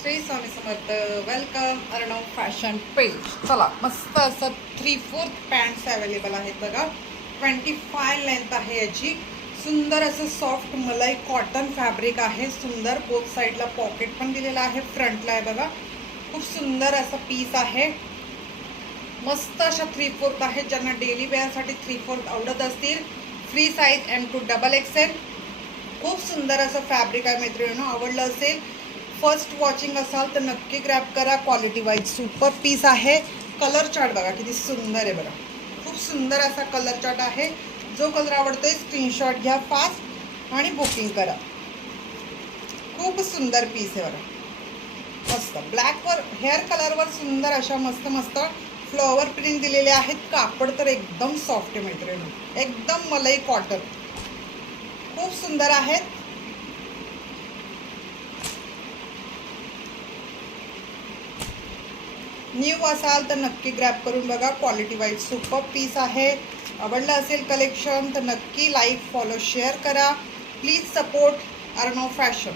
Shri Swami Samarth. Welcome Arnav fashion page. चला मस्त असं 3/4 पॅन्ट्स अवेलेबल आहेत बघा. 25 लेंथ आहे याची. सुंदर असं सॉफ्ट मलाई कॉटन फॅब्रिक आहे. सुंदर बोथ साईडला पॉकेट पण दिलेला आहे. फ्रंटला आहे बघा. खूप सुंदर असा पीस आहे. मस्त अशा 3/4 आहेत. ज्यांना डेली वेअरसाठी 3/4 आवडत असतील, फ्री साईज M2 XXL. खूप सुंदर असं फॅब्रिक आहे मैत्रिणींनो. आवडलं असेल, फर्स्ट वॉचिंग असाल तर नक्की ग्रॅब करा. क्वालिटी वाईज सुपर पीस आहे. कलर चार्ट बघा किती सुंदर आहे बघा. खूप सुंदर असा कलर चार्ट आहे. जो कलर आवडतोय स्क्रीनशॉट घ्या फास्ट आणि बुकिंग करा. खूप सुंदर पीस आहे बघा. मस्त ब्लॅकवर हेअर कलरवर सुंदर अशा मस्त मस्त फ्लॉवर प्रिंट दिलेले आहेत. कापड तर एकदम सॉफ्ट आहे मैत्रिणी, एकदम मलाई कॉटन. खूप सुंदर आहेत. न्यू असाल तर नक्की ग्रॅब करून बघा. क्वालिटी वाईज सुपर पीस आहे. आवडलं असेल कलेक्शन तर नक्की लाईक, फॉलो, शेअर करा. Please support Arnav fashion.